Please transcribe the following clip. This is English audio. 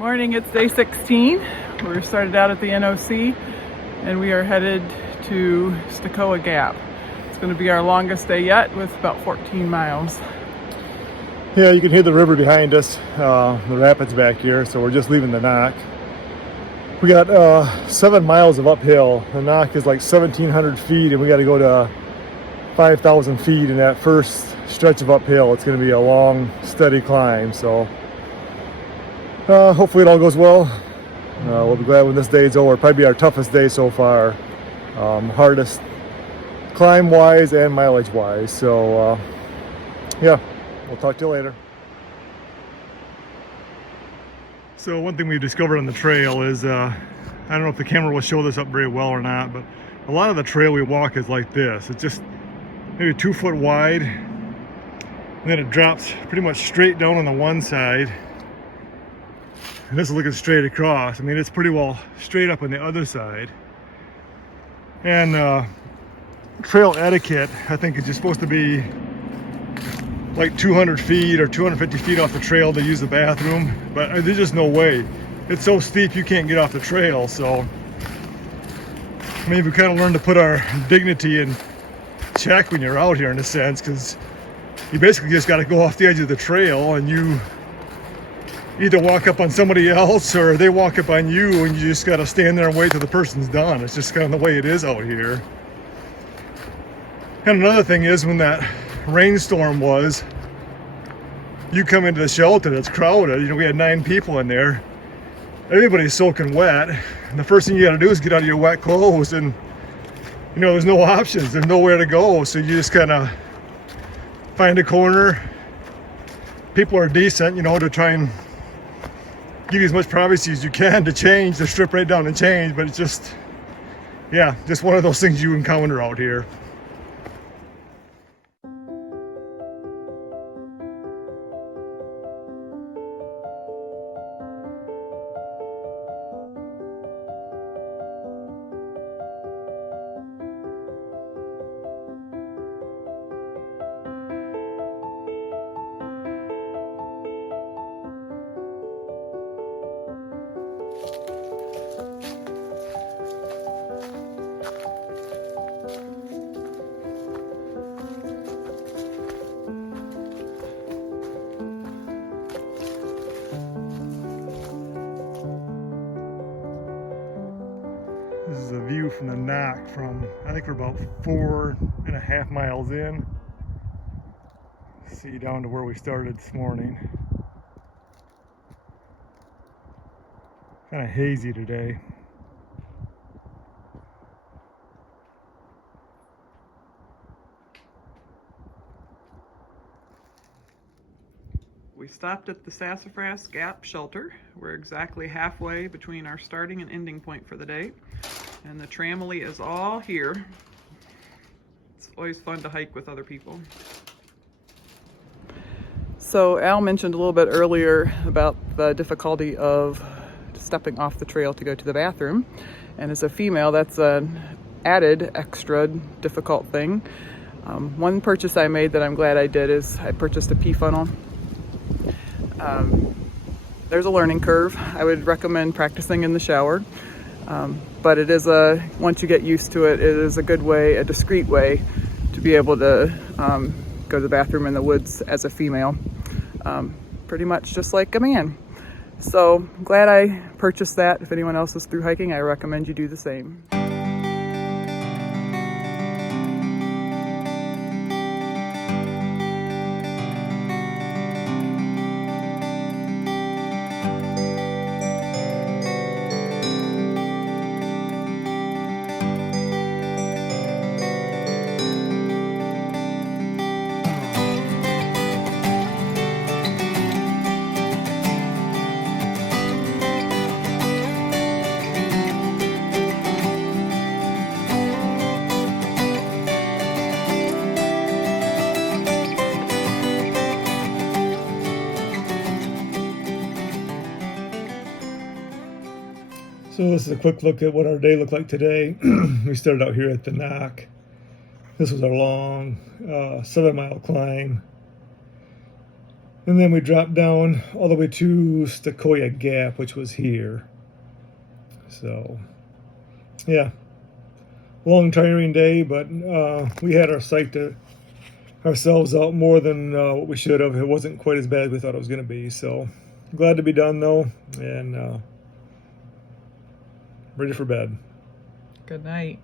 morning, it's day 16. We started out at the NOC and we are headed to Sassafras Gap. It's going to be our longest day yet with about 14 miles. Yeah, you can hear the river behind us, the rapids back here, so we're just leaving the knock. We got 7 miles of uphill. The knock is like 1,700 feet and we got to go to 5,000 feet in that first stretch of uphill. It's going to be a long, steady climb, so hopefully it all goes well. We'll be glad when this day is over. Probably be our toughest day so far. Hardest climb-wise and mileage-wise. So, yeah, we'll talk to you later. So one thing we've discovered on the trail is, I don't know if the camera will show this up very well or not, but a lot of the trail we walk is like this. It's just maybe 2 foot wide, and then it drops pretty much straight down on the one side. And this is looking straight across. I mean, it's pretty well straight up on the other side. And trail etiquette, I think, is just supposed to be like 200 feet or 250 feet off the trail to use the bathroom. But there's just no way. It's so steep you can't get off the trail. So, I mean, we kind of learned to put our dignity in check when you're out here, in a sense, because you basically just got to go off the edge of the trail and you either walk up on somebody else or they walk up on you, and you just got to stand there and wait till the person's done. It's just kind of the way it is out here. And another thing is, when that rainstorm was, you come into the shelter, it's crowded. You know, we had 9 people in there. Everybody's soaking wet. And the first thing you got to do is get out of your wet clothes, and you know, there's no options. There's nowhere to go. So you just kind of find a corner. People are decent, you know, to try and give you as much privacy as you can to change, to strip right down and change, but it's just, yeah, just one of those things you encounter out here. This is a view from the knock from, I think we're about 4.5 miles in. See down to where we started this morning. Kind of hazy today. We stopped at the Sassafras Gap shelter. We're exactly halfway between our starting and ending point for the day. And the tramily is all here. It's always fun to hike with other people. So Al mentioned a little bit earlier about the difficulty of stepping off the trail to go to the bathroom. And as a female, that's an added extra difficult thing. One purchase I made that I'm glad I did is I purchased a pee funnel. There's a learning curve. I would recommend practicing in the shower. But it is once you get used to it, it is a good way, a discreet way to be able to go to the bathroom in the woods as a female. Pretty much just like a man. So I'm glad I purchased that. If anyone else is through hiking, I recommend you do the same. So this is a quick look at what our day looked like today. We started out here at the knock. This was our long 7-mile climb. And then we dropped down all the way to Sassafras Gap, which was here. So, yeah, long tiring day, but we had our psyched ourselves out more than what we should have. It wasn't quite as bad as we thought it was going to be. So, glad to be done though, and ready for bed. Good night.